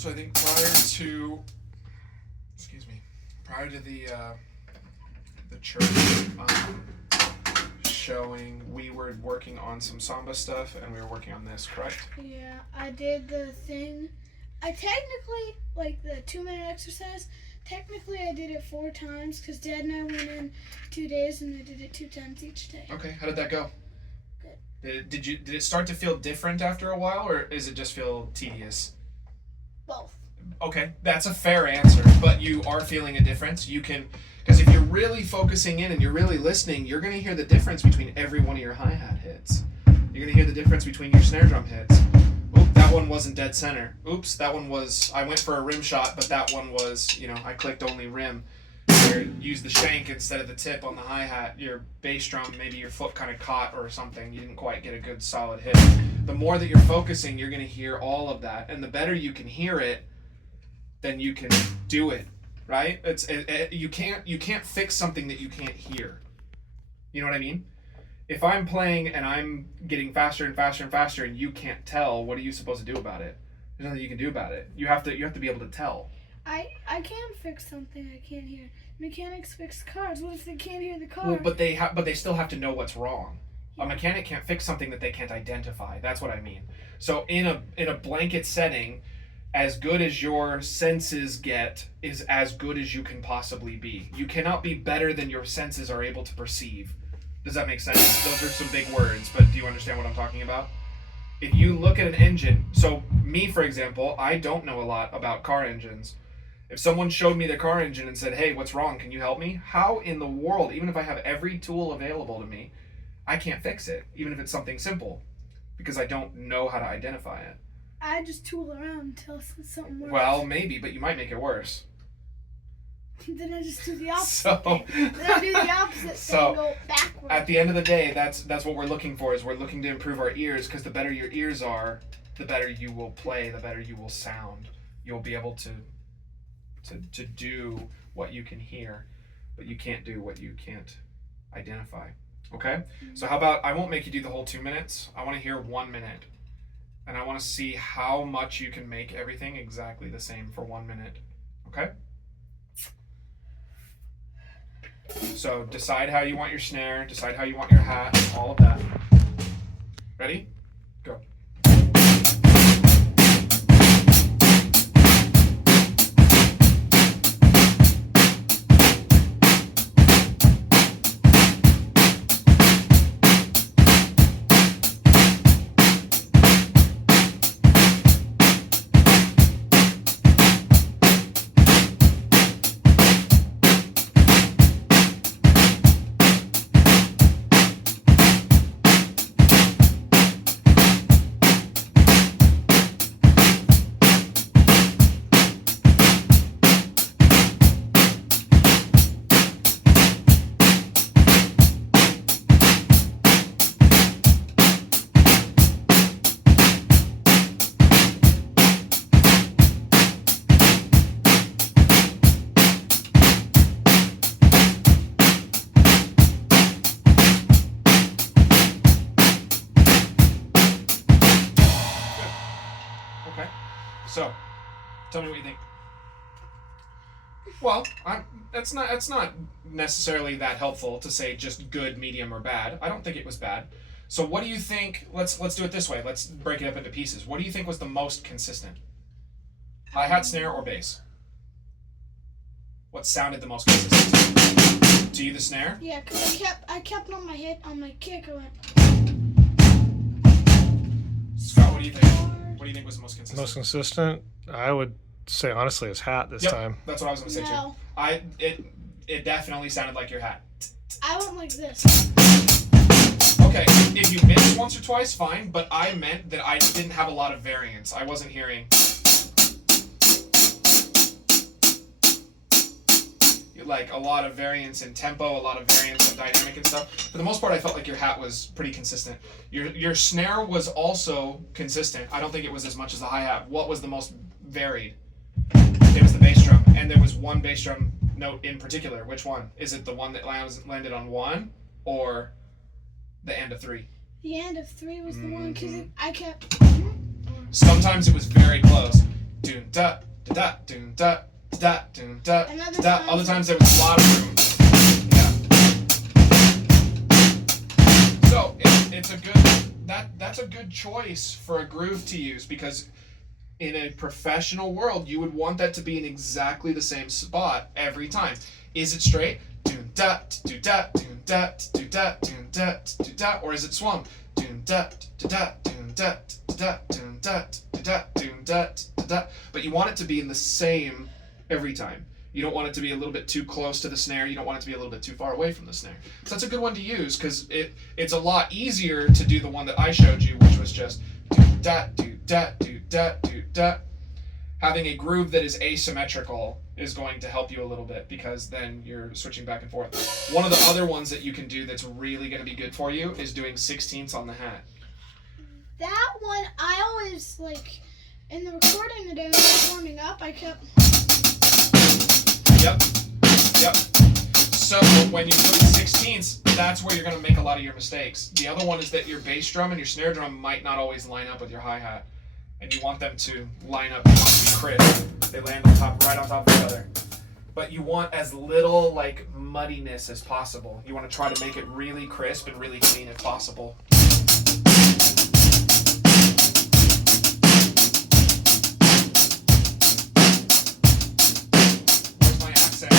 So I think prior to the church showing, we were working on some samba stuff, and we were working on this, correct? Yeah, I did the thing. I technically, like the 2-minute exercise, technically I did it 4 times because Dad and I went in 2 days and I did it 2 times each day. Okay, how did that go? Good. Did it start to feel different after a while, or is it just feel tedious? Both. Okay, that's a fair answer, but you are feeling a difference. You can, because if you're really focusing in and you're really listening, you're going to hear the difference between every one of your hi-hat hits. You're going to hear the difference between your snare drum hits. Oop, that one wasn't dead center. Oops, that one was, I went for a rim shot, but that one was, I clicked only rim. You used the shank instead of the tip on the hi-hat. Your bass drum, maybe your foot kind of caught or something. You didn't quite get a good solid hit. The more that you're focusing, you're going to hear all of that. And the better you can hear it, then you can do it, right? You can't fix something that you can't hear. You know what I mean? If I'm playing and I'm getting faster and faster and faster and you can't tell, what are you supposed to do about it? There's nothing you can do about it. You have to be able to tell. I can fix something I can't hear. Mechanics fix cars. What if they can't hear the car? Well, but they still have to know what's wrong. A mechanic can't fix something that they can't identify. That's what I mean. So in a blanket setting, as good as your senses get is as good as you can possibly be. You cannot be better than your senses are able to perceive. Does that make sense? Those are some big words, but do you understand what I'm talking about? If you look at an engine, so me, for example, I don't know a lot about car engines. If someone showed me the car engine and said, hey, what's wrong? Can you help me? How in the world, even if I have every tool available to me, I can't fix it, even if it's something simple, because I don't know how to identify it. I just tool around until something works. Well, maybe, but you might make it worse. Then I just do the opposite thing. Then I do the opposite thing and go backwards. At the end of the day, that's what we're looking for, is we're looking to improve our ears, because the better your ears are, the better you will play, the better you will sound. You'll be able to do what you can hear, but you can't do what you can't identify. Okay? So how about, I won't make you do the whole 2 minutes. I want to hear 1 minute. And I want to see how much you can make everything exactly the same for 1 minute. Okay? So decide how you want your snare, decide how you want your hat, all of that. Ready? Go. So, tell me what you think. Well, that's not necessarily that helpful to say just good, medium, or bad. I don't think it was bad. So what do you think? Let's do it this way. Let's break it up into pieces. What do you think was the most consistent? Hi-hat, snare, or bass? What sounded the most consistent? To you, the snare? Yeah, because I kept on my hit on my kick. I went. Scott, what do you think? What do you think was the most consistent? Most consistent, I would say honestly, is hat this time. That's what I was going to say too. It definitely sounded like your hat. I went like this. Okay, if you missed once or twice, fine, but I meant that I didn't have a lot of variance. I wasn't hearing like a lot of variance in tempo, a lot of variance in dynamic and stuff. For the most part, I felt like your hat was pretty consistent. Your snare was also consistent. I don't think it was as much as the hi-hat. What was the most varied? It was the bass drum, and there was one bass drum note in particular. Which one? Is it the one that landed on 1 or the end of 3? The end of 3 was the one because I kept. Sometimes it was very close. doon da da da doon da da doon da Another da. time- Other times there was a lot of room. Yeah. So it's a good that's a good choice for a groove to use, because in a professional world you would want that to be in exactly the same spot every time. Is it straight? Doon da do da doon da do da doon da do da, or is it swung? Doon da do da doon da do da doon da do da doon da do da. But you want it to be in the same every time. You don't want it to be a little bit too close to the snare. You don't want it to be a little bit too far away from the snare. So that's a good one to use, because it's a lot easier to do the one that I showed you, which was just do da do da do da do da. Having a groove that is asymmetrical is going to help you a little bit, because then you're switching back and forth. One of the other ones that you can do that's really going to be good for you is doing 16ths on the hat. That one, I always, like, in the recording that I was warming up, I kept... Yep. So when you put 16ths, that's where you're going to make a lot of your mistakes. The other one is that your bass drum and your snare drum might not always line up with your hi-hat. And you want them to line up, you want them to be crisp. They land right on top of each other. But you want as little like muddiness as possible. You want to try to make it really crisp and really clean if possible. Where's my accent?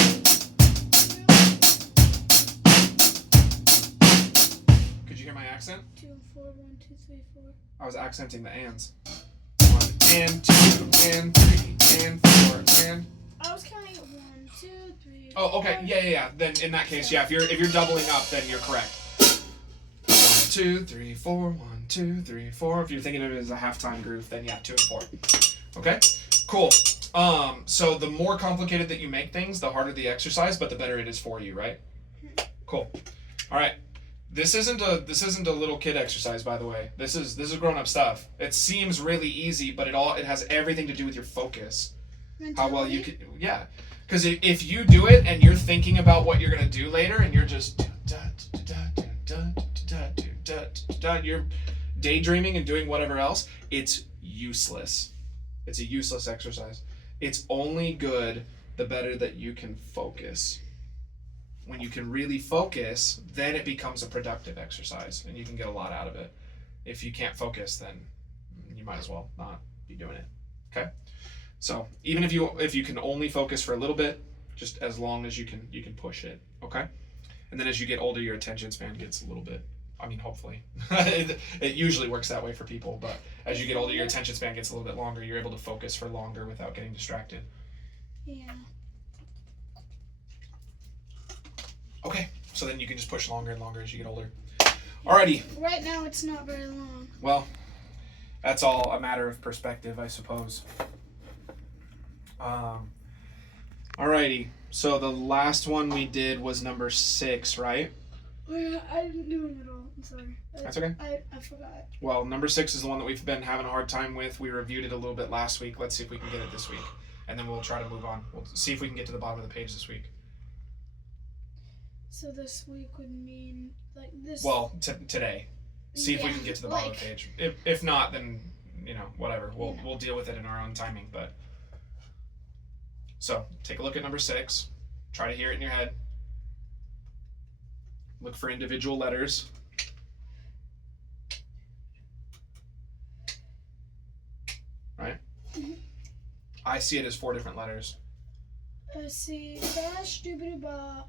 Could you hear my accent? 2 and 4, 1, 2, 3, 4. I was accenting the ands. 1 and 2 and 3 and 4 and. I was counting 1, 2, 3. Oh, okay. 4. Yeah. Then in that case, yeah. If you're doubling up, then you're correct. 1, 2, 3, 4. 1, 2, 3, 4. If you're thinking of it as a halftime groove, then yeah, 2 and 4. Okay. Cool. So the more complicated that you make things, the harder the exercise, but the better it is for you, right? Cool. All right. This isn't a little kid exercise, by the way. This is grown up stuff. It seems really easy, but it has everything to do with your focus. How well you can, yeah. Because if you do it and you're thinking about what you're gonna do later, and you're just you're daydreaming and doing whatever else, it's useless. It's a useless exercise. It's only good the better that you can focus. When you can really focus, then it becomes a productive exercise and you can get a lot out of it. If you can't focus, then you might as well not be doing it. Okay? So even if you can only focus for a little bit, just as long as you can push it. Okay? And then as you get older, your attention span gets a little bit, I mean, hopefully. It usually works that way for people, but as you get older, your attention span gets a little bit longer. You're able to focus for longer without getting distracted. Yeah. Okay, so then you can just push longer and longer as you get older. Alrighty. Right now it's not very long. Well, that's all a matter of perspective, I suppose. Alrighty. So the last one we did was number 6, right? Oh, yeah, I didn't do it at all. I'm sorry. That's okay. I forgot. Well, number 6 is the one that we've been having a hard time with. We reviewed it a little bit last week. Let's see if we can get it this week. And then we'll try to move on. We'll see if we can get to the bottom of the page this week. So this week would mean like this. Well, today. See if we Yeah, can get to the bottom of the page. If not, then whatever. We'll deal with it in our own timing. But so take a look at number 6. Try to hear it in your head. Look for individual letters. Right? Mhm. I see it as 4 different letters. I see dash doobity ba,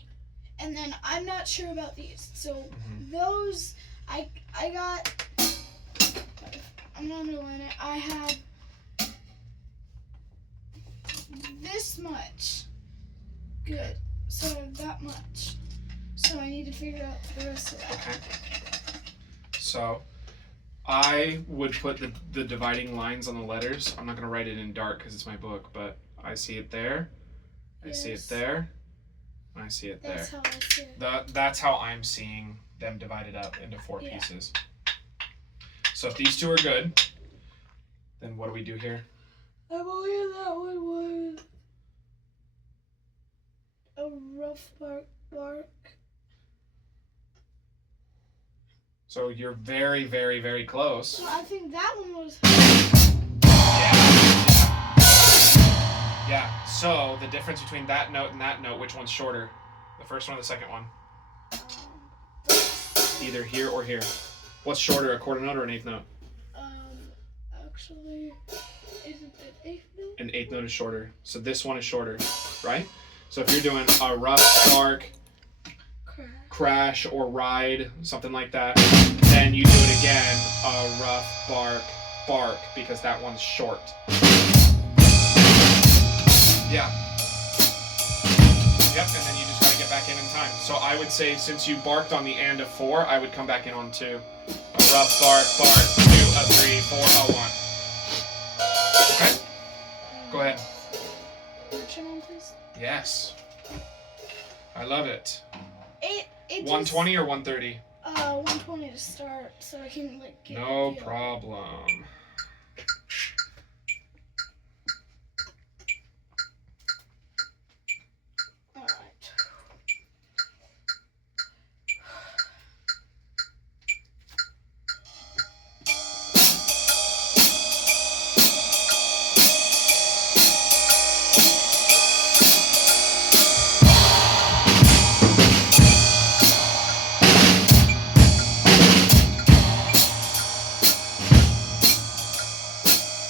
and then I'm not sure about these. So those I got. I'm not gonna learn it. I have this much. Good. So I have that much. So I need to figure out the rest of that. Okay. So I would put the dividing lines on the letters. I'm not going to write it in dark because it's my book, but I see it there. I see it Yes. there. And I see it there. That's how I see it. That's how I'm seeing them divided up into 4 Yeah. pieces. So if these 2 are good, then what do we do here? I believe that one was a rough bark. So you're very, very, very close. So I think that one was. Yeah. So the difference between that note and that note, which one's shorter? The first one or the second one? Either here or here. What's shorter, a quarter note or an eighth note? Actually, isn't it eighth note? An eighth note is shorter. So this one is shorter, right? So if you're doing a rough, bark, crash, or ride, something like that, then you do it again, a rough, bark, because that one's short. Yeah. Yep, and then you just gotta get back in time. So I would say since you barked on the and of 4, I would come back in on 2. A rough, bark, 2, a 3, 4, a 1. Okay? Go ahead. Marching on, please. Yes. I love it. It 120 or 130? 120 to start, so I can like get No a feel. problem. Alright.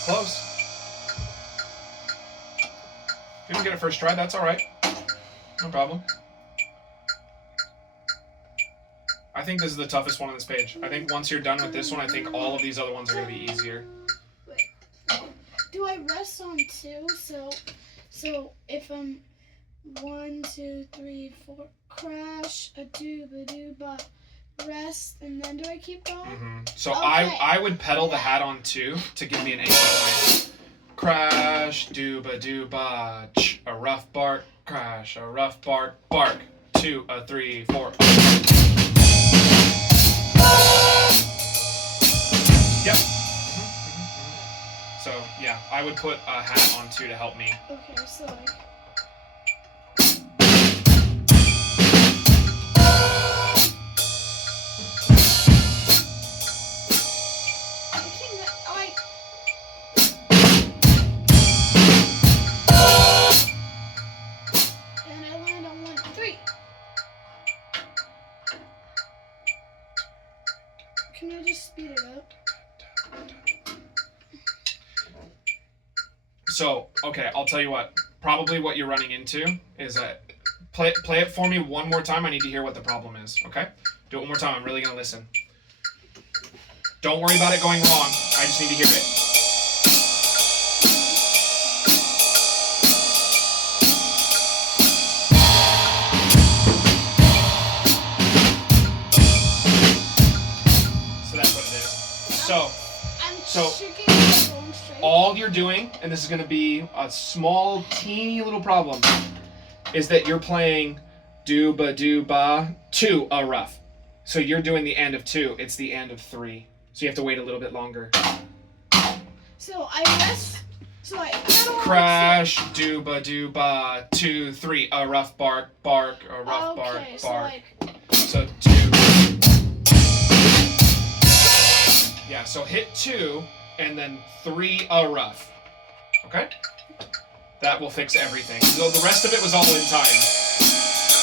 Close. If you don't get it first try, that's alright. No problem. I think this is the toughest one on this page. I think once you're done with this one, I think all of these other ones are going to be easier. Wait. Do I rest on 2? So if I'm 1, 2, 3, 4, crash, a dooba, rest, and then do I keep going? So Okay. I would pedal the hat on 2 to give me an 8 point. Crash, dooba, ch, a rough bark, crash, a rough bark, 2, a 3, 4. Yep. So yeah, I would put a hat on 2 to help me. Okay, so like. And I land on 1, 3. Can I just speed it up? So, okay, I'll tell you what. Probably what you're running into is play it for me one more time. I need to hear what the problem is, okay? Do it one more time. I'm really going to listen. Don't worry about it going wrong. I just need to hear it. So that's what it is. So shaking my phone straight. all you're doing, and this is going to be a small, teeny little problem, is that you're playing dooba 2 a rough. So you're doing the end of 2. It's the end of 3. So you have to wait a little bit longer. So I rest. So I pedal on Crash, dooba 2, 3 a rough bark, a rough Okay, so bark. like. So 2. Yeah, so hit 2 and then 3 a rough. Okay? That will fix everything. So the rest of it was all in time.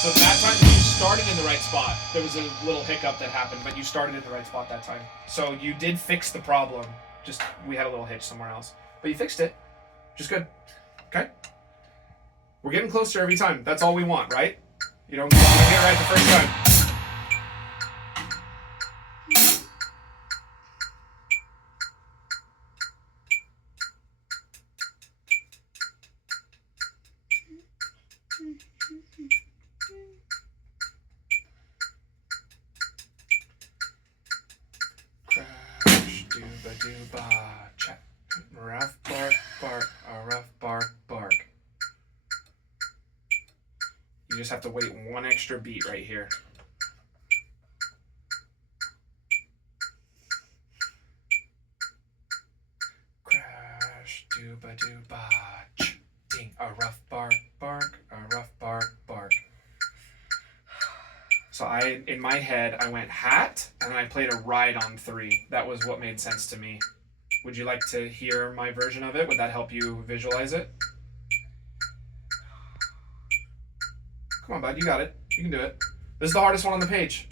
So that time you started in the right spot. There was a little hiccup that happened, but you started in the right spot that time. So you did fix the problem. Just we had a little hitch somewhere else. But you fixed it. Just good. Okay? We're getting closer every time. That's all we want, right? You don't get it right the first time. Crash, dooba, check. Rough bark, a rough bark. You just have to wait one extra beat right here. Crash, dooba, ch, ding, a rough bark, a rough bark. So in my head, I went hat, and then I played a ride on 3. That was what made sense to me. Would you like to hear my version of it? Would that help you visualize it? Come on, bud, you got it. You can do it. This is the hardest one on the page.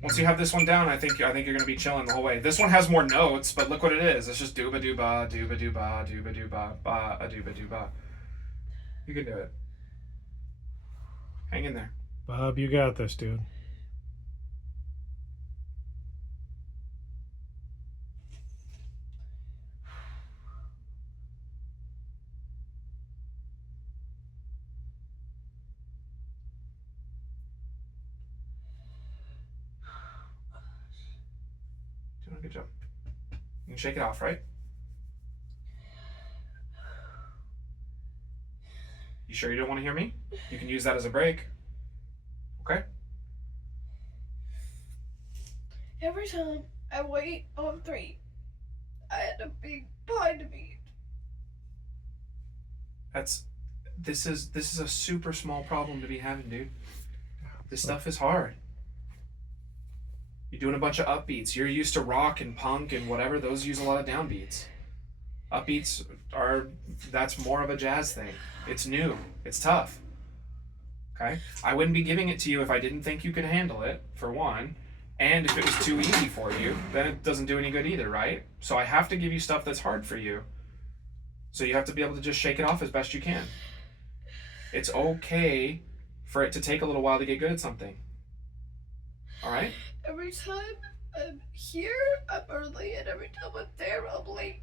Once you have this one down, I think you're gonna be chilling the whole way. This one has more notes, but look what it is. It's just dooba dooba, dooba dooba, dooba dooba, ba a dooba dooba. You can do it. Hang in there. Bob, you got this, dude. Doing a good job. You can shake it off, right? You sure you don't want to hear me? You can use that as a break. Okay? Every time I wait on 3, I end up being behind a beat. This is a super small problem to be having, dude. This stuff is hard. You're doing a bunch of upbeats. You're used to rock and punk and whatever. Those use a lot of downbeats. Upbeats that's more of a jazz thing. It's new. It's tough. Okay? I wouldn't be giving it to you if I didn't think you could handle it, for one. And if it was too easy for you, then it doesn't do any good either, right? So I have to give you stuff that's hard for you. So you have to be able to just shake it off as best you can. It's okay for it to take a little while to get good at something. All right? Every time I'm here, I'm early, and every time I'm there, I'm late.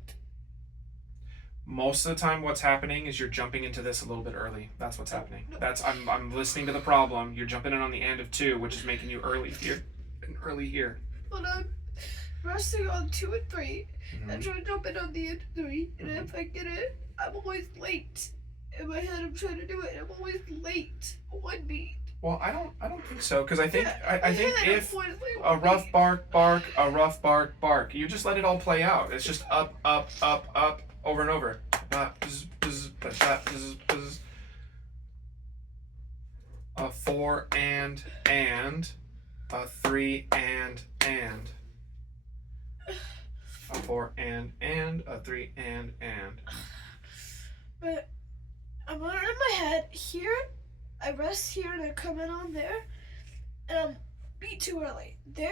Most of the time what's happening is you're jumping into this a little bit early. That's what's happening. I'm listening to the problem. You're jumping in on the end of 2, which is making you early here and early here. But I'm resting on 2 and 3, and trying to jump in on the end of 3, and if I get it, I'm always late. In my head, I'm trying to do it, and I'm always late. 1 beat. Well, I don't think so, because I think if I'm a rough bark, bark, a rough bark, bark, you just let it all play out. It's just up, up, up, up, over and over. A 4 and a 3 and a 4 and a 3 and. But I'm in my head here. I rest here and I come in on there, and I'm beat too early. There,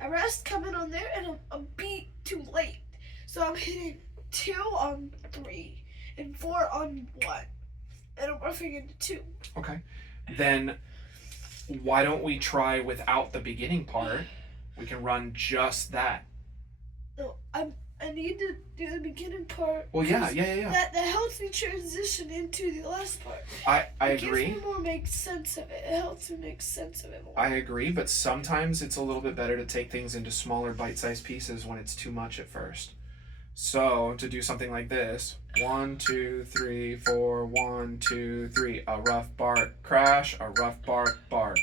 I rest, come in on there, and I'm a beat too late. So I'm hitting 2 on 3 and 4 on 1, and I'm roughing into 2. Okay. Then why don't we try without the beginning part? We can run just that. No, I need to do the beginning part. Well, yeah. That helps me transition into the last part. I It agree. gives me more make sense of it. It helps me make sense of it more. I agree, but sometimes it's a little bit better to take things into smaller bite-sized pieces when it's too much at first. So to do something like this, 1, 2, 3, 4, 1, 2, 3, a rough bark, crash, a rough bark, bark.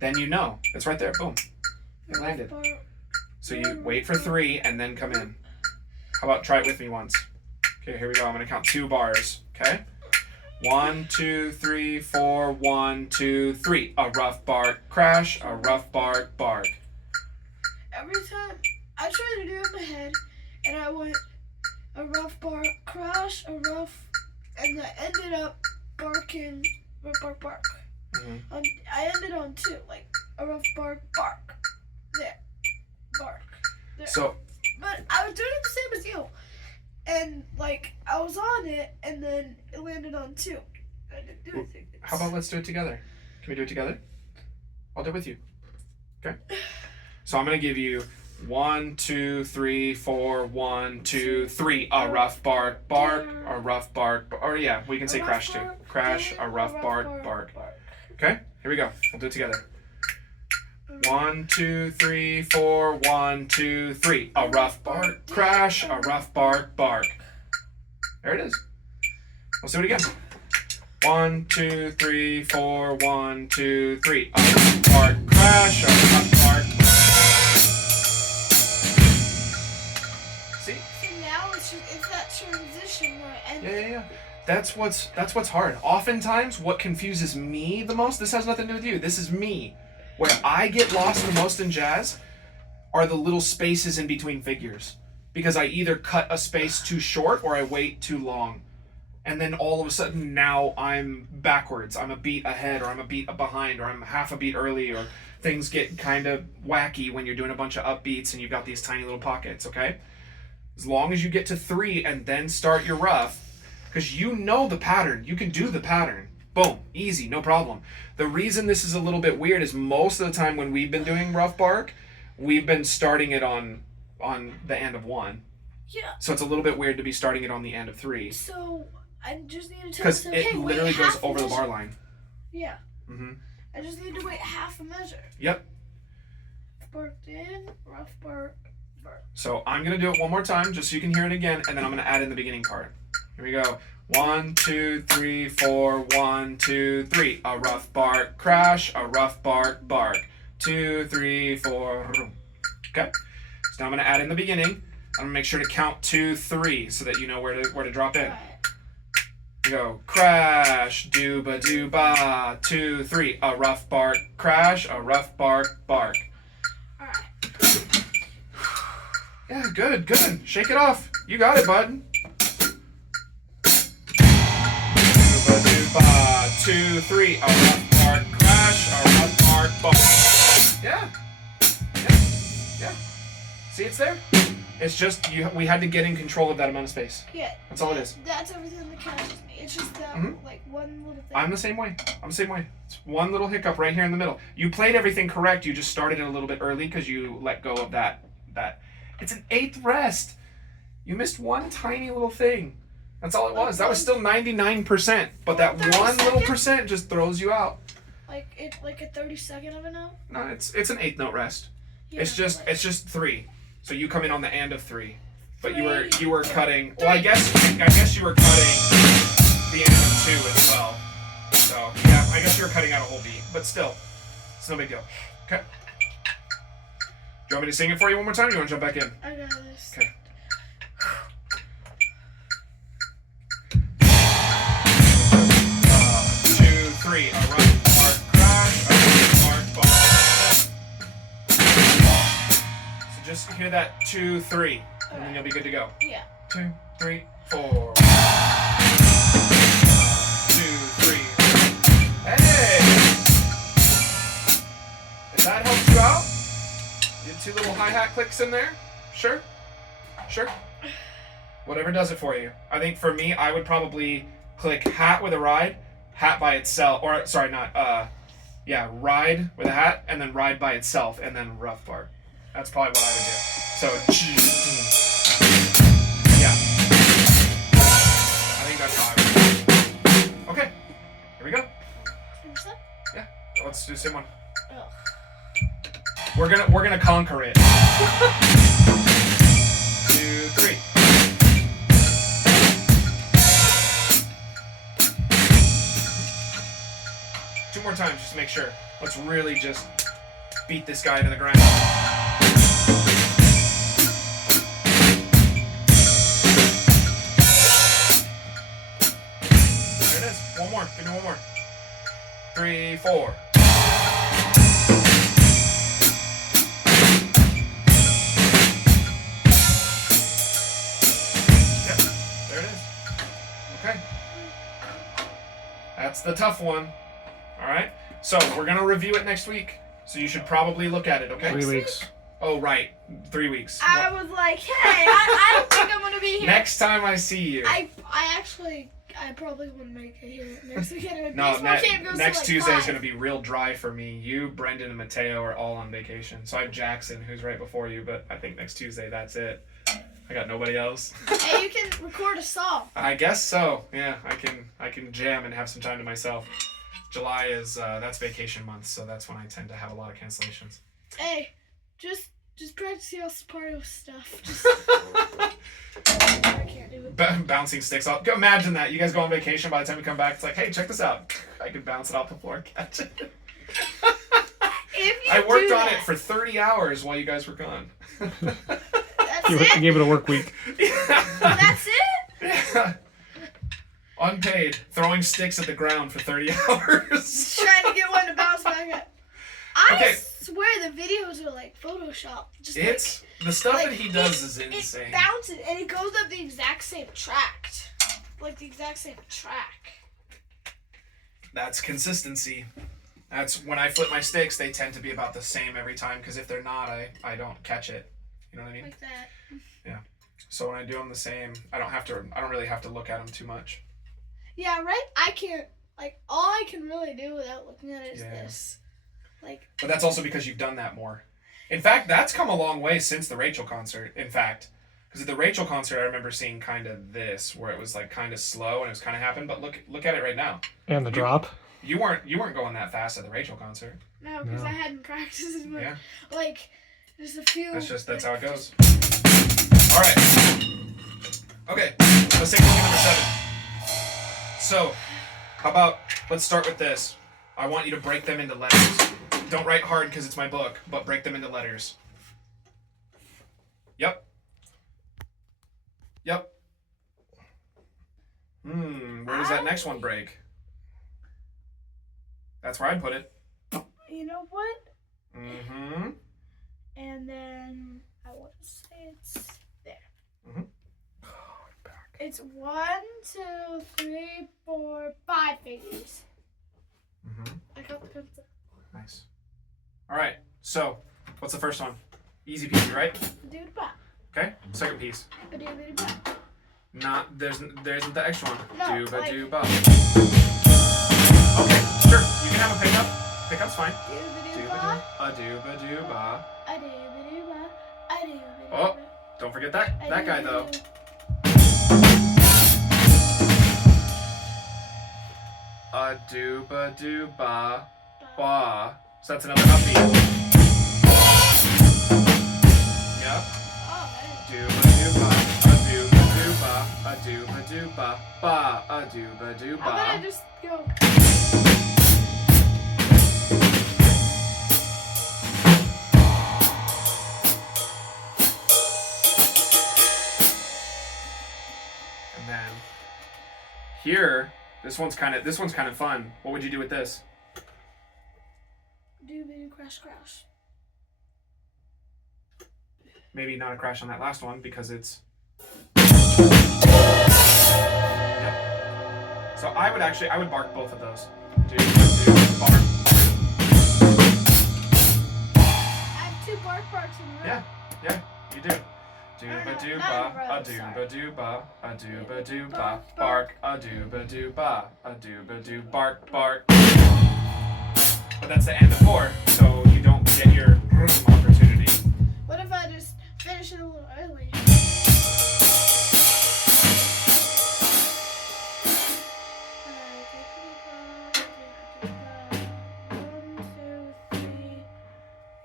Then you know, it's right there, boom, it landed. So you wait for 3 and then come in. How about try it with me once? Okay, here we go. I'm gonna count 2 bars. Okay. 1, 2, 3, 4, 1, 2, 3. A rough bark, crash, a rough bark, bark. Every time I tried to do it in my head, and I went a rough bark, crash, a rough, and I ended up barking, bark, bark. I ended on 2, like a rough bark, bark, there, bark, there. So, but I was doing it the same as you, and like I was on it, and then it landed on 2. I didn't do anything. how about let's do it together? Can we do it together? I'll do it with you. Okay. So I'm gonna give you 1, 2, 3, 4, 1, 2, 3. A rough bark, bark, a rough bark, or yeah, we can say crash too. Crash, a rough bark, bark. Okay, here we go. We'll do it together. 1, 2, 3, 4, 1, 2, 3. A rough bark, crash, a rough bark, bark. There it is. Let's do it again. 1, 2, 3, 4, 1, 2, 3. A rough bark, crash, a rough bark. See? See, now it's that transition where I ended. Yeah. That's what's hard. Oftentimes, what confuses me the most, this has nothing to do with you, this is me. Where I get lost the most in jazz are the little spaces in between figures. Because I either cut a space too short or I wait too long. And then all of a sudden now I'm backwards. I'm a beat ahead, or I'm a beat behind, or I'm half a beat early, or things get kind of wacky when you're doing a bunch of upbeats and you've got these tiny little pockets, okay? As long as you get to 3 and then start your rough, because you know the pattern, you can do the pattern. Boom, easy, no problem. The reason this is a little bit weird is most of the time when we've been doing rough bark, we've been starting it on the end of 1. Yeah. So it's a little bit weird to be starting it on the end of 3. So I just need to tell Because myself, it hey, literally wait goes half a over the measure. bar line. Yeah. Mm-hmm. I just need to wait half a measure. Yep. Barked in, rough bark, bark. So I'm going to do it one more time just so you can hear it again, and then I'm going to add in the beginning part. Here we go. 1, 2, 3, 4, 1, 2, 3. A rough bark, crash, a rough bark, bark. 2, 3, 4. Okay. So now I'm going to add in the beginning. I'm going to make sure to count 2, 3 so that you know where to drop in. Right. You go crash, dooba dooba, 2, 3. A rough bark, crash, a rough bark, bark. Alright. Yeah, good. Shake it off. You got it, bud. Dooba dooba, 2, 3. A rough bark, crash, a rough bark, bark. Yeah. See, it's there. It's just we had to get in control of that amount of space. Yeah. That's all it is. That's everything that catches me. It's just that like one little thing. I'm the same way. It's one little hiccup right here in the middle. You played everything correct. You just started it a little bit early because you let go of that. It's an 8th rest. You missed one tiny little thing. That's all it was. That was still 99%. But that 30 one little seconds? percent just throws you out. Like a 32nd of a note? No, it's an 8th note rest. Yeah, It's just 3. So you come in on the end of 3. But you were Three. cutting. Well, I guess you were cutting the end of 2 as well. So yeah, I guess you were cutting out a whole beat. But still, it's no big deal. Okay. Do you want me to sing it for you one more time? Or you want to jump back in? I got this. Okay. Two, 3. A rough bark crash. A rough bark bark. So just hear that 2, 3, and then you'll be good to go. Yeah. 2, 3, 4. 2, 3. Hey! If that helps you out, get 2 little hi-hat clicks in there. Sure. Whatever does it for you. I think for me, I would probably click hat with a ride, hat by itself, or sorry, not ride with a hat, and then ride by itself, and then rough bark. That's probably what I would do. So, yeah. I think that's how I would do it. Okay. Here we go. What's that? Yeah. Let's do the same one. Oh. We're gonna conquer it. 2, 3. Two more times just to make sure. Let's really just beat this guy into the ground. There it is. One more. Give me one more. 3, 4. Yep. There it is. Okay. That's the tough one. All right. So we're gonna review it next week. So you should probably look at it. Okay. 3 weeks. Oh right, 3 weeks. I was like, hey, I don't think I'm gonna be here. Next time I see you. I probably wouldn't make it here next weekend. No, Baseball camp goes next to, like, Tuesday is 5. going to be real dry for me. You, Brendan, and Mateo are all on vacation. So I have Jackson, who's right before you, but I think next Tuesday, that's it. I got nobody else. Hey, you can record a song. I guess so. Yeah, I can jam and have some time to myself. July is, that's vacation month, so that's when I tend to have a lot of cancellations. Hey, just practice your Sparrow stuff. I can't do it. Bouncing sticks off. Imagine that. You guys go on vacation. By the time you come back, it's like, hey, check this out. I can bounce it off the floor and catch it. If you I worked do on that, it for 30 hours while you guys were gone. That's You it. gave it a work week. That's it. Yeah. Unpaid, throwing sticks at the ground for 30 hours. Trying to get one to bounce back up. I Okay. swear the videos are like Photoshop. Just It's the stuff like, that he does is it insane. bounces and it goes up the exact same track. Like the exact same track. That's consistency. That's when I flip my sticks, they tend to be about the same every time because if they're not, I don't catch it. You know what I mean? Like that. So when I do them the same, I don't really have to look at them too much. Yeah, right? I can't, like, all I can really do without looking at it is Yeah. this. Like, But that's also because you've done that more. In fact, that's come a long way since the Rachel concert. In fact, because at the Rachel concert, I remember seeing kind of this, where it was like kind of slow and it was kind of happening. But look at it right now. And the drop. You weren't going that fast at the Rachel concert. no, because No. I hadn't practiced as much. Yeah. Like, there's a few. That's how it goes. All right. Okay. Let's take movie number 7. So, how about let's start with this. I want you to break them into letters. Don't write hard because it's my book, but break them into letters. Yep. Yep. Where does that next one break? That's where I'd put it. You know what? Mm-hmm. And then I want to say it's there. Mhm. It's 1, 2, 3, 4, 5 fingers. Mm-hmm. I got the pencil. Nice. All right. So, what's the first one? Easy peasy, right? Ba-doo-ba. Okay. Second piece. Ba-doo-ba-doo-ba. Not there isn't the extra one. No, Do ba like- do ba. Okay, sure. You can have a pickup. Pickup's fine. Do Do-ba-doo-ba. ba do ba do ba. A-doo-ba-doo-ba. A-doo-ba-doo-ba. Oh, don't forget that guy though. A do ba do ba ba. So that's another upbeat. Yep. Oh, man. Do ba do ba. A do ba do ba. A do ba do ba ba. A do ba do I'm gonna ba. just go. And then here, this one's kind of fun. What would you do with this? Do-ba-doo, crash, crash. Maybe not a crash on that last one because it's. Yep. So I would bark both of those. Do bark. I have 2 barks in a row. Yeah, you do. Do ba do ba, a do ba do ba, a do ba do ba, bark, a do ba do ba, a do ba do bark, bark. But that's the end of 4, so you don't get your rhythm opportunity. What if I just finish it a little early?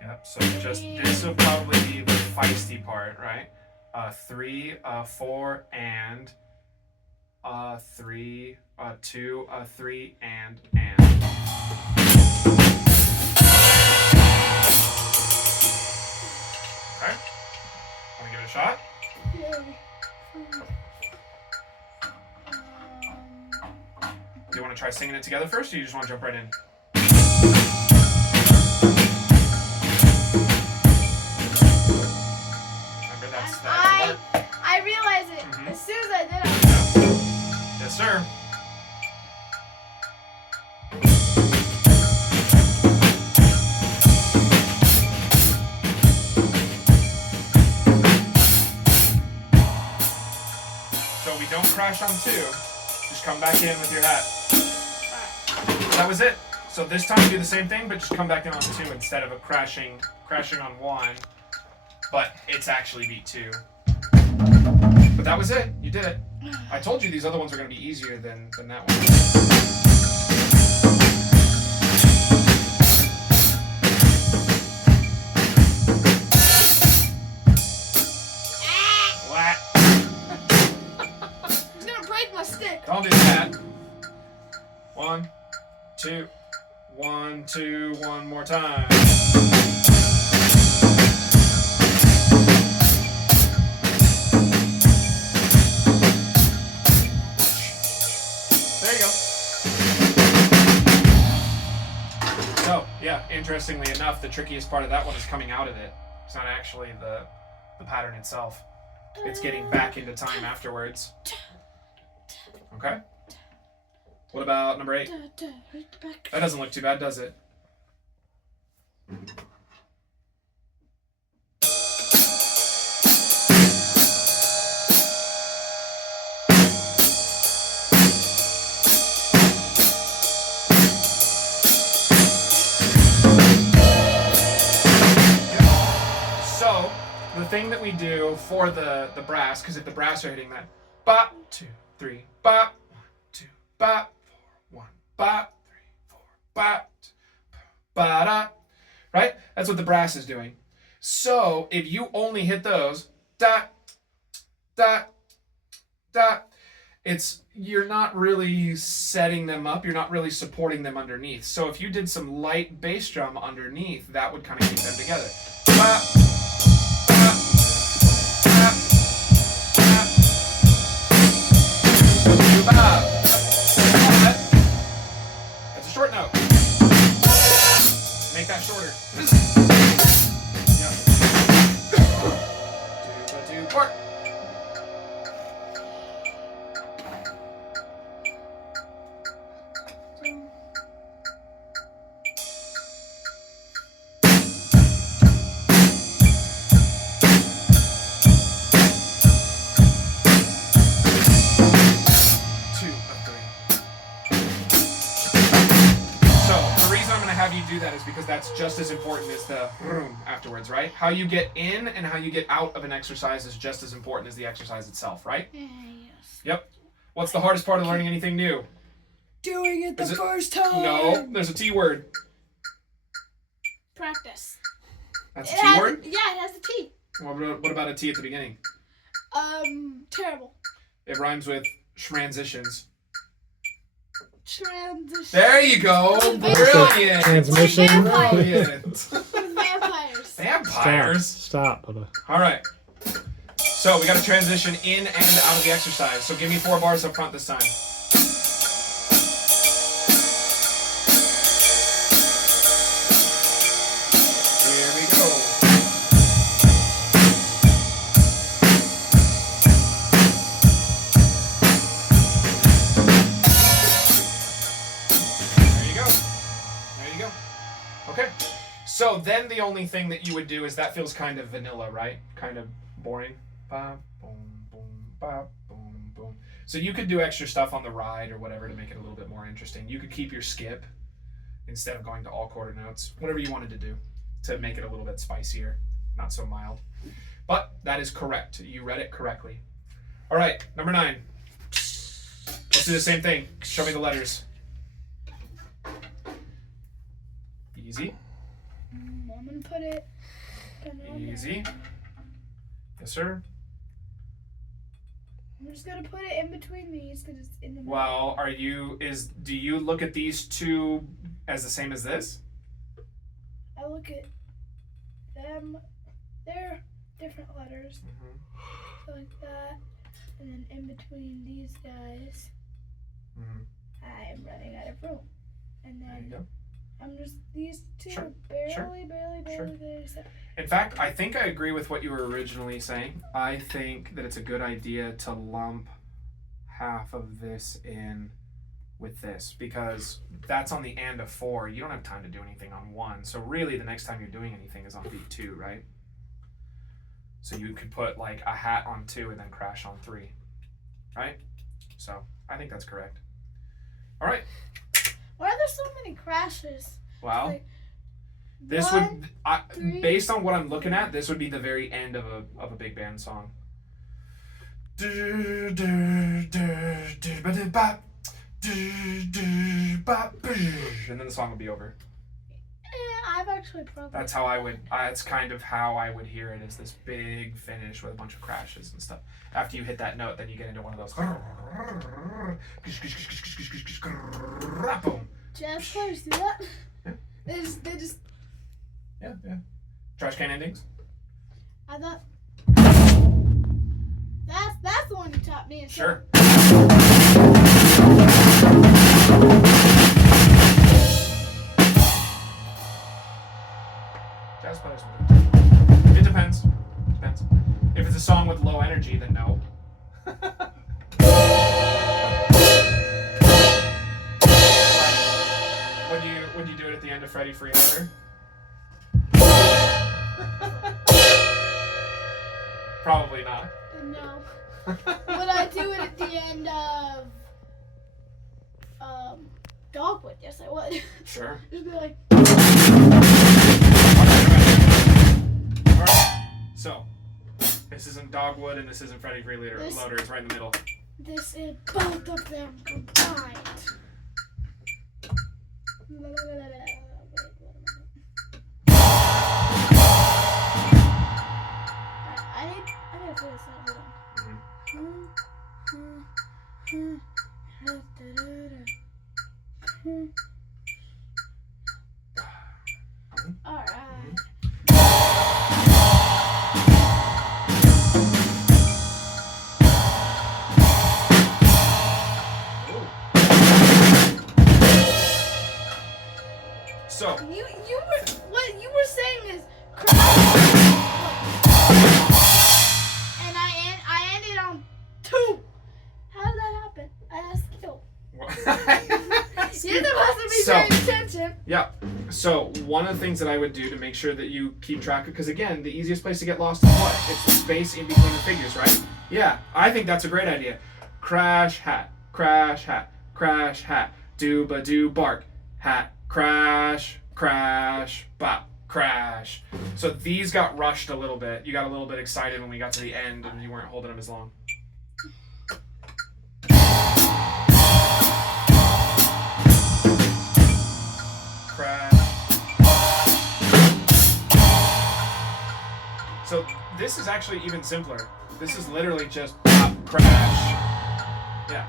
Yep, so just this will probably be the feisty part, right? 3, 4, and 3, 2, 3, and. Okay. Want to give it a shot? Do you want to try singing it together first, or you just want to jump right in? Remember, that's that. I realized it Mhm. as soon as I did it. Yes, sir. So we don't crash on 2. Just come back in with your hat. That was it. So this time do the same thing, but just come back in on 2 instead of a crashing on 1. But it's actually beat 2. But that was it. You did it. I told you these other ones are going to be easier than that one. What? It's gonna break my stick. Don't do that. 1, 2, 1, 2, one more time. There you go. So, yeah, interestingly enough, the trickiest part of that one is coming out of it. It's not actually the pattern itself. It's getting back into time afterwards. Okay. What about number 8? That doesn't look too bad, does it? So, the thing that we do for the brass, because if the brass are hitting that, bop, 2, 3, bop, 1, 2, bop, 4, 1, bop, 3, 4, bop, 2, ba-da, right? That's what the brass is doing. So, if you only hit those, da, da, da, you're not really setting them up, you're not really supporting them underneath. So if you did some light bass drum underneath, that would kind of keep them together. Ba, that's a short note. Make that shorter. Do, part. Do that is because that's just as important as the room afterwards, right? How you get in and how you get out of an exercise is just as important as the exercise itself, right? Yes. Yep. What's the hardest part of learning anything new? Doing it the first time. No, there's a T word. Practice. That's a T word? Yeah, it has a T. What about a T at the beginning? Terrible. It rhymes with transitions. Transition. There you go. Brilliant. Transmission. Brilliant. Vampires. Vampires. Stop. Bubba. All right. So we got to transition in and out of the exercise. So give me 4 bars up front this time. Here we go. Okay, so then the only thing that you would do is that feels kind of vanilla, right? Kind of boring. Ba, boom, boom, ba, boom, boom. So you could do extra stuff on the ride or whatever to make it a little bit more interesting. You could keep your skip instead of going to all quarter notes, whatever you wanted to do to make it a little bit spicier, not so mild. But that is correct. You read it correctly. All right, number 9. Let's do the same thing. Show me the letters. Easy. I'm gonna put it. Easy. Yes, sir. I'm just gonna put it in between these because it's in the middle. Well, do you look at these two as the same as this? I look at them. They're different letters. So like that. And then in between these guys, I'm running out of room. And There you then go. I'm just these two Sure, barely sure. separate. In fact, I think I agree with what you were originally saying. I think that it's a good idea to lump half of this in with this because that's on the and of 4. You don't have time to do anything on 1. So really the next time you're doing anything is on beat 2, right? So you could put like a hat on 2 and then crash on 3, right? So I think that's correct. All right. Why are there so many crashes? Well, Like, this 1, would, 3. based on what I'm looking at, this would be the very end of a big band song. And then the song would be over. I've actually probably. That's how I would. That's kind of how I would hear it. Is this big finish with a bunch of crashes and stuff. After you hit that note, then you get into one of those. Boom. Jazz players do that. Yeah. They just. Yeah. Trash can endings. I thought. That's the one you taught me. Sure. Would you do it at the end of Freddy Freelander? Probably not. No. Would I do it at the end of Dogwood? Yes, I would. Sure. Just be like, Alright. So, this isn't Dogwood and this isn't Freddy Freelander. This- Loader. It's right in the middle. this is both of them combined. I gotta figure this out. Alright. So, You were what you were saying is and I ended on 2. How did that happen? I asked you. You're supposed to be So- paying attention. yeah. So, one of the things that I would do to make sure that you keep track of, because again, the easiest place to get lost is what? It's the space in between the figures, right? Yeah, I think that's a great idea. Crash, hat, crash, hat, crash, hat, do bark, hat, crash, crash, bop, crash. So these got rushed a little bit. You got a little bit excited when we got to the end and you weren't holding them as long. Crash. So this is actually even simpler. This is literally just pop, crash. Yeah.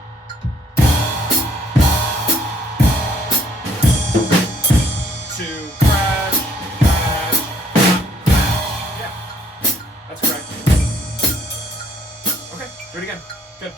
To crash, crash, pop, crash. Yeah. That's correct. Okay, do it again. Good.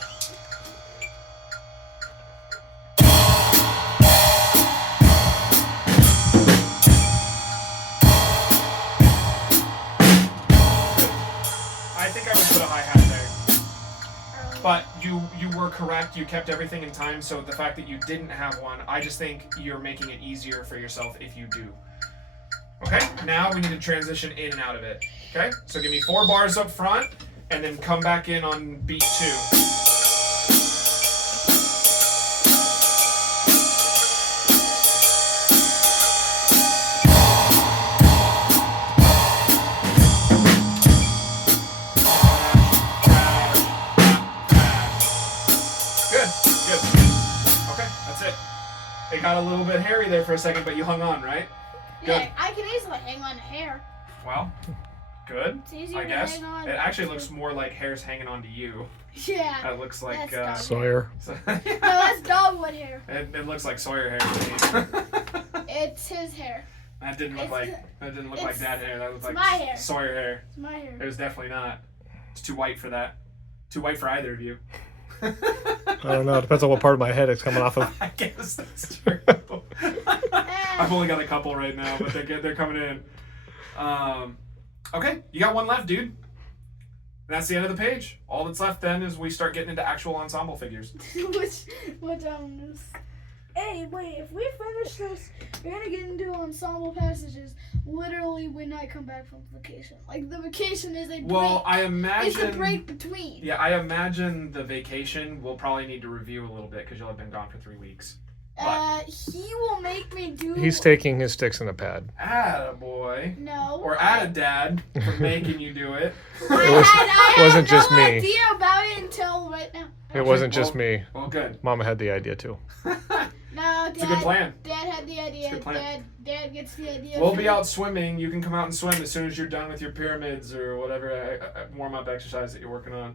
I think I would put a hi-hat there. But you were correct. You kept everything in time. So the fact that you didn't have one, I just think you're making it easier for yourself if you do. Okay. Now we need to transition in and out of it. Okay. So give me 4 bars up front, and then come back in on beat 2. Good. Okay, that's it. It got a little bit hairy there for a second, but you hung on, right? Yeah, I can easily hang on to hair. Well, good. It's easier I to guess. hang on. It actually looks more like hair's hanging on to you. Yeah. It looks like That's Sawyer. No, that's dogwood hair. it looks like Sawyer hair to me. It's his hair. That didn't look like dad hair. That looked like my hair. Sawyer hair. It's my hair. It was definitely not. It's too white for that. Too white for either of you. I don't know. It depends on what part of my head it's coming off of. I guess that's true. I've only got a couple right now, but they're coming in. Okay, you got one left, dude. That's the end of the page. All that's left then is we start getting into actual ensemble figures. What is? Hey, wait! If we finish this, we're gonna get into ensemble passages. Literally, when I come back from vacation, like the vacation is a break. Well, I It's imagine. a break between. Yeah, I imagine the vacation we'll probably need to review a little bit because you'll have been gone for 3 weeks. He will make me do. He's taking his sticks in a pad. Attaboy. No. Or atta dad for making you do it. I wasn't had just no me. idea about it until right now. It wasn't well- just me. Well, good. Mama had the idea too. No, It's a good plan. Dad had the idea. It's a good plan. Dad gets the idea. We'll be out swimming. You can come out and swim as soon as you're done with your pyramids or whatever warm-up exercise that you're working on.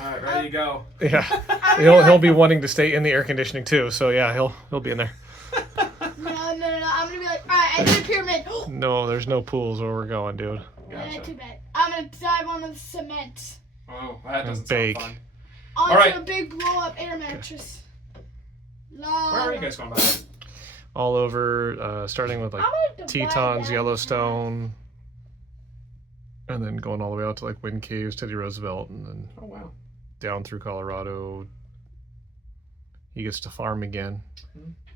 All right, ready to go. Yeah. He'll be wanting to stay in the air conditioning too. So yeah, he'll be in there. No. I'm gonna be like, all right, I did a pyramid. No, there's no pools where we're going, dude. Gotcha. Too bad. I'm gonna dive on the cement Oh, that doesn't Bake. sound fun. onto All right. a big blow-up air mattress. Where are you guys going, by the way? All over, starting with like I'm gonna divide Tetons, that. Yellowstone, and then going all the way out to like Wind Caves, Teddy Roosevelt, and then Oh, wow. down through Colorado. he gets to farm again.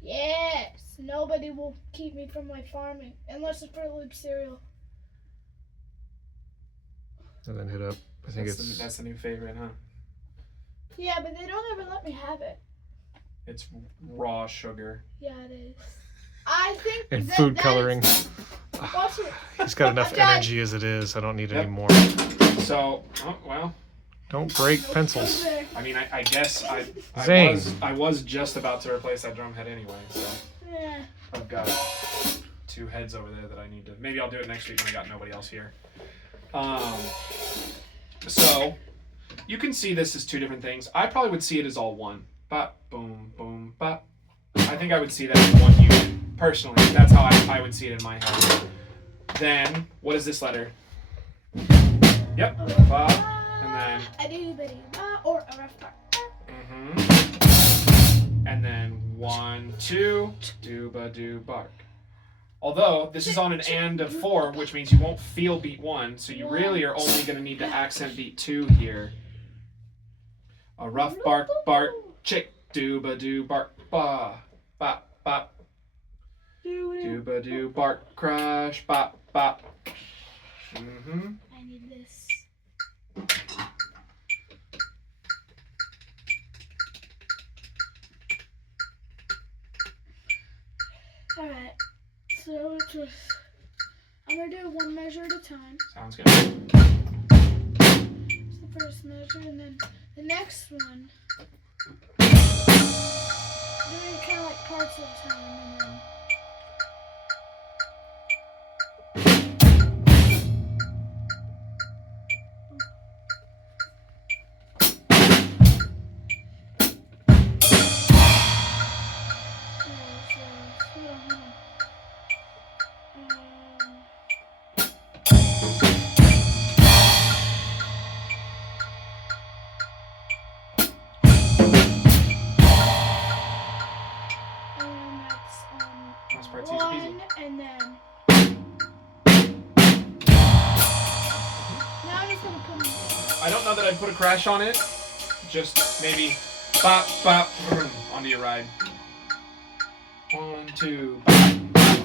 Yes, nobody will keep me from my farming unless it's Fruit Loop cereal. And then hit up. I think That's the new favorite, huh? Yeah, but they don't ever let me have it. It's raw sugar. Yeah, it is. I think and food coloring. Watch it. He's got enough Okay. energy as it is. I don't need any more. So, well, Don't break pencils. I mean, I guess Zane. I was just about to replace that drum head anyway, so Yeah. I've got 2 heads over there that I need to. Maybe I'll do it next week when I got nobody else here. So you can see this as 2 different things. I probably would see it as all one. Bop, boom, boom, bop. I think I would see that as one unit. Personally, that's how I would see it in my head. Then, what is this letter? Yep, ba, and then. A doobity ba or a rough part. And then 1, 2, dooba doo bark. Although this is on an and of 4, which means you won't feel beat 1, so you really are only going to need to accent beat 2 here. A rough bark, bark, chick, dooba doo bark, ba, bop, bop. Dooba doo bark, crash, bop, bop. I need this. Alright, so it's just, I'm gonna do 1 measure at a time. Sounds good. It's the first measure, and then the next one, doing kind of like parts of the time, and then. Last part's easy peasy. And then now I'm just gonna put them. I don't know that I'd put a crash on it. Just maybe bop, bop, vroom, onto your ride. 1, 2, bop, bop.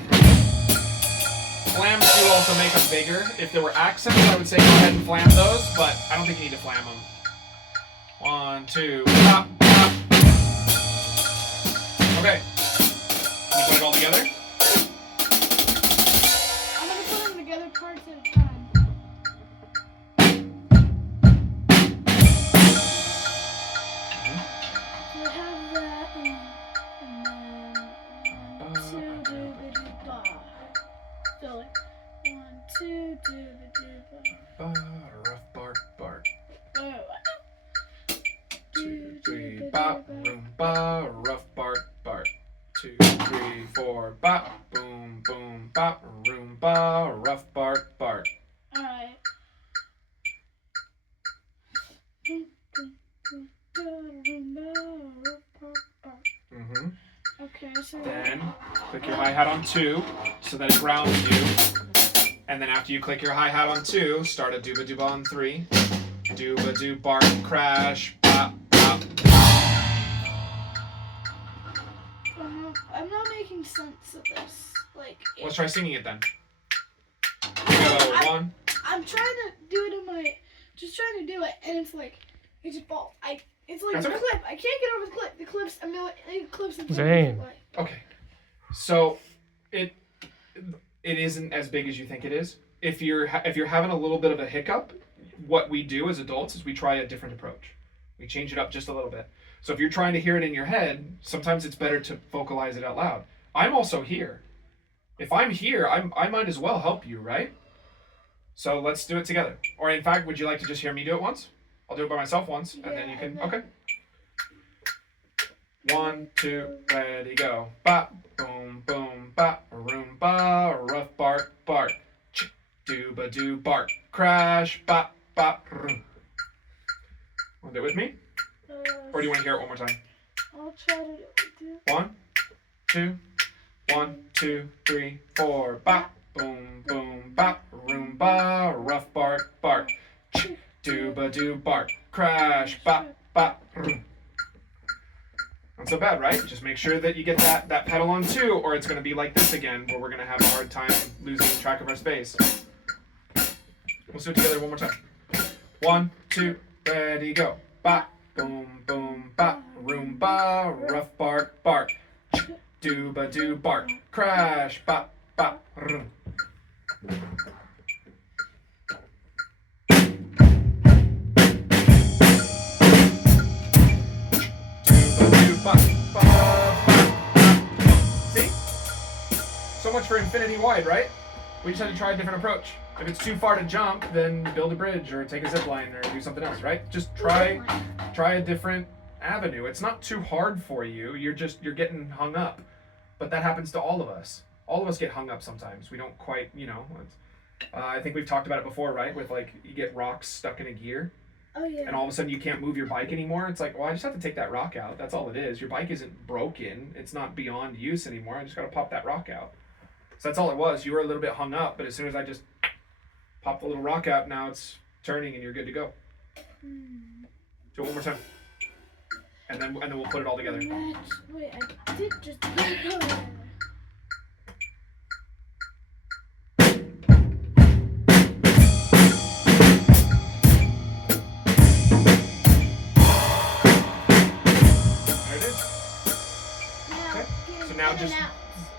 Flams do also make them bigger. If there were accents, I would say go ahead and flam those, but I don't think you need to flam them. 1, 2, bop, bop. Okay. Can you put it all together? I'm gonna put them together parts at a time. So I have that, and then 1, 2, do-ba-do-ba. Fill it. 1, 2, do-ba-do-ba. Rough bark, bark. Oh, 2, 3, bop, boom, ba, rough bark, bark. 2, 3, 4, bop, boom, boom, bop, room, ba, rough bark, bark. alright. Okay, so Then click your hi-hat on 2 so that it grounds you. And then after you click your hi-hat on 2, start a dooba-dooba on 3. Dooba-doo, bark, crash, bop, bop. I'm not making sense of this. Like, Let's try singing it then. Go 1. I'm trying to do it in my, just trying to do it, and it's like, it just falls. It's like That's the okay. clip. I can't get over the clip. The clip's a million. It clips in Zane. Okay. So it isn't as big as you think it is. If you're having a little bit of a hiccup, what we do as adults is we try a different approach. We change it up just a little bit. So if you're trying to hear it in your head, sometimes it's better to vocalize it out loud. I'm also here. If I'm here, I might as well help you, right? So let's do it together. Or in fact, would you like to just hear me do it once? I'll do it by myself once, and then you can. Okay. 1, 2, ready, go. Bop, boom, boom, bop, room, ba, rough bark, bark. Ch, dooba doo, bark, crash, bop, bop, room. Want to do it with me? Or do you want to hear it one more time? I'll try to do. 1, 2, 1, 2, 3, 4. Bop, boom, boom, bop, room, ba, rough bark, bark. Ch, dooba doo, bark, crash, bop, bop, room. Not so bad, right? Just make sure that you get that pedal on 2, or it's going to be like this again, where we're going to have a hard time losing track of our space. Let's do it together one more time. 1, 2, ready, go. Ba, boom, boom, ba, Roomba, rough bark, bark. Dooba doo bark, crash, ba, ba, rum. See? So much for infinity wide, right? We just had to try a different approach. If it's too far to jump, then build a bridge or take a zip line or do something else, right? Just try a different avenue. It's not too hard for you. You're getting hung up. But that happens to all of us. All of us get hung up sometimes. We don't quite, I think we've talked about it before, right? With like, you get rocks stuck in a gear. Oh, yeah. And all of a sudden you can't move your bike anymore. It's like, well, I just have to take that rock out. That's all it is. Your bike isn't broken. It's not beyond use anymore. I just got to pop that rock out. So that's all it was. You were a little bit hung up, but as soon as I just pop the little rock out, now it's turning and you're good to go. Do it one more time. And then we'll put it all together. Wait, I did just...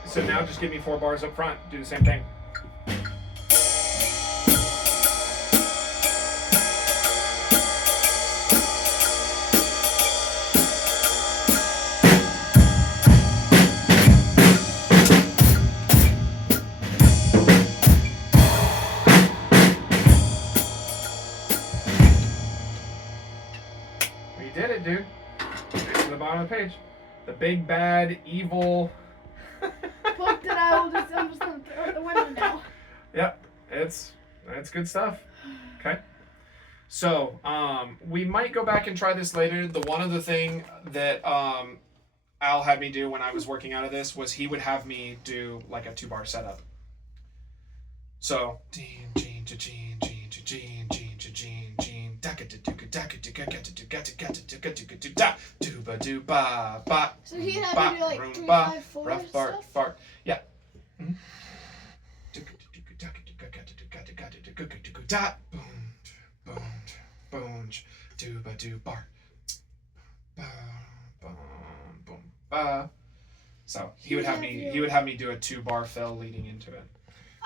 So now just give me 4 bars up front. Do the same thing. We did it, dude. Next to the bottom of the page. The big, bad, evil... book that I'm just gonna throw out the window now. Yep, it's good stuff. Okay, so we might go back and try this later. The one other thing that Al had me do when I was working out of this was he would have me do like a 2-bar setup. So So he'd have you do like 3, 5, 4 rough bark, stuff? bark. Yeah. So he would have me do a 2-bar fill leading into it.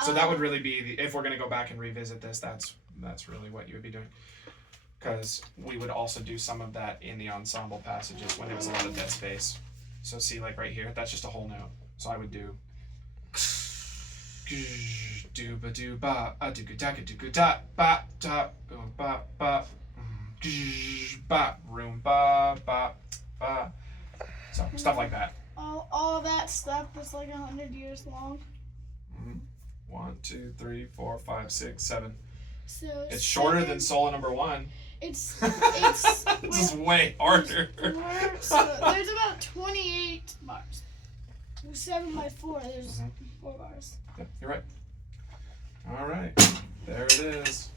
So that would really be if we're gonna go back and revisit this. That's really what you would be doing. Because we would also do some of that in the ensemble passages when there was a lot of dead space. So see, like right here, that's just a whole note. So I would do do ba do ba a do ga da ba da boom ba ba ba room ba ba ba. So stuff like that. All that stuff that's like 100 years long. 1, 2, 3, 4, 5, 6, 7. So it's shorter than solo number 1. It's this is way harder. So there's about 28 bars. 7 by 4. There's 4 bars. Yep, you're right. All right, there it is.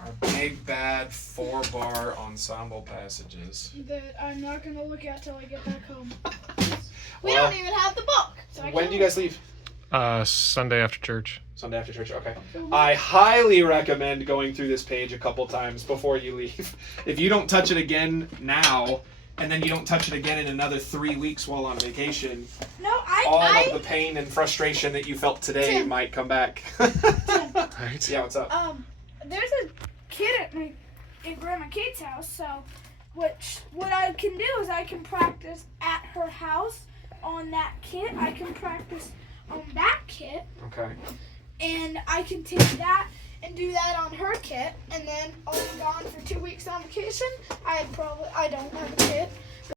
Our big bad 4-bar ensemble passages. That I'm not gonna look at till I get back home. We Well, don't even have the book. So when do you guys leave? Sunday after church. Sunday after church, okay. I highly recommend going through this page a couple times before you leave. If you don't touch it again now, and then you don't touch it again in another 3 weeks while on vacation, all of the pain and frustration that you felt today Tim. might come back. Right. Yeah, what's up? There's a kid at Grandma Kate's house, so what I can do is I can practice at her house on that kit. I can practice on that kit. Okay. And I can take that and do that on her kit, and then I'll be gone for 2 weeks on vacation. I don't have a kit.